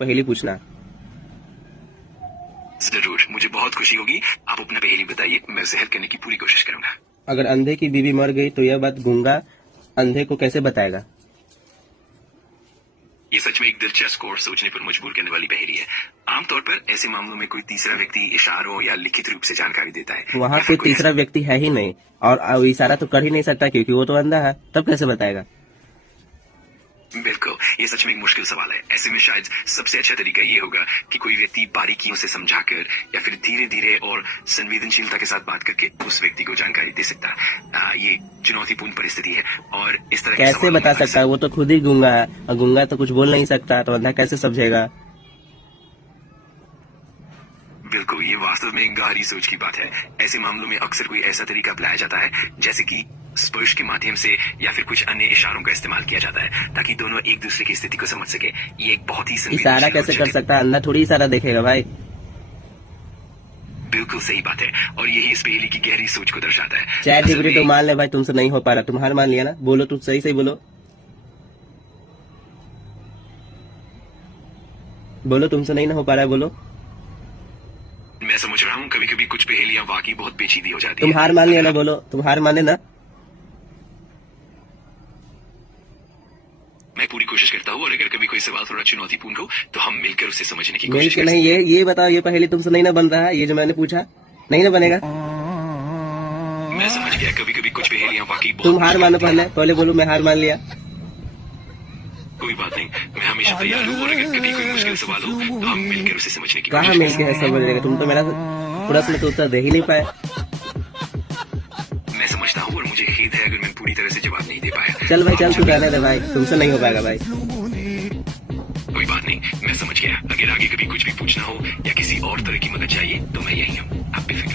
पहेली पूछना। जरूर, मुझे बहुत खुशी होगी। आप अपना पहेली बताइए, मैं उसे हल करने की पूरी कोशिश करूंगा। अगर अंधे की बीवी मर गई तो यह बात गूंगा अंधे को कैसे बताएगा? ये सच में एक दिलचस्प और सोचने पर मजबूर करने वाली पहेली है। आमतौर पर ऐसे मामलों में कोई तीसरा व्यक्ति इशारों या लिखित रूप से जानकारी देता है। वहाँ कोई तीसरा व्यक्ति है ही नहीं, और इशारा तो कर ही नहीं सकता क्योंकि वो तो अंधा है, तब कैसे बताएगा? बिल्कुल, ये सच में एक मुश्किल सवाल है। ऐसे में शायद सबसे अच्छा तरीका ये होगा कि कोई व्यक्ति बारीकियों से समझाकर या फिर धीरे धीरे और संवेदनशीलता के साथ बात करके उस व्यक्ति को जानकारी दे सकता है। ये चुनौतीपूर्ण परिस्थिति है और इस तरह कैसे बता सकता है? वो तो खुद ही गूंगा है, और गूंगा तो कुछ बोल नहीं सकता, तो अंधा कैसे समझेगा? बिल्कुल, ये वास्तव में एक गहरी सोच की बात है। ऐसे मामलों में अक्सर कोई ऐसा तरीका अपनाया जाता है जैसे कि स्पर्श के माध्यम से या फिर कुछ अन्य इशारों का इस्तेमाल किया जाता है ताकि दोनों एक दूसरे की स्थिति को समझ सके। ये एक बहुत ही इशारा कैसे कर सकता है? अंधा थोड़ी इशारा देखेगा भाई। बिल्कुल सही बात है, और यही इस पहेली की गहरी सोच को दर्शाता है। चैट जीपीटी तो मान ले भाई, तुमसे नहीं हो पा रहा, तुम हार मान लिया ना। बोलो, तुम सही सही बोलो, बोलो तुमसे नहीं ना हो पा रहा है, बोलो। मैं समझ रहा हूँ, कभी कभी कुछ पहेलियां वाकई बहुत पेचीदी हो जाती तुम हार मान लिया ना, बोलो, तुम हार माने ना। मैं पूरी कोशिश करता हूँ, और अगर कभी कोई सवाल थोड़ा चुनौतीपूर्ण हो तो हम मिलकर उसे समझने की मिल कोशिश के करें। नहीं, ये बताओ, ये पहेली तुमसे नहीं ना बन रहा है, ये जो मैंने पूछा नहीं ना बनेगा। मैं समझ गया, कभी कभी कुछ पहेलियां वाकई बहुत तुम हार मानो, पहले बोलो मैं हार मान लिया। कोई बात नहीं, मैं हमेशा तैयार हूँ, और अगर कभी कोई मुश्किल सवाल हो तो हम मिलकर उसे समझने की कहाँ कोशिश मिल के समझ लेगा? तुम तो मेरा प्रश्न तो उत्तर दे ही नहीं पाए। मैं समझता हूँ, और मुझे खेद है अगर मैं पूरी तरह से जवाब नहीं दे पाया। चल भाई, चल तू रहने दे भाई, तुमसे नहीं हो पाएगा भाई। कोई बात नहीं, मैं समझ गया। अगर आगे कभी कुछ भी पूछना हो या किसी और तरह की मदद चाहिए तो मैं यही हूँ, आप बेफिक्र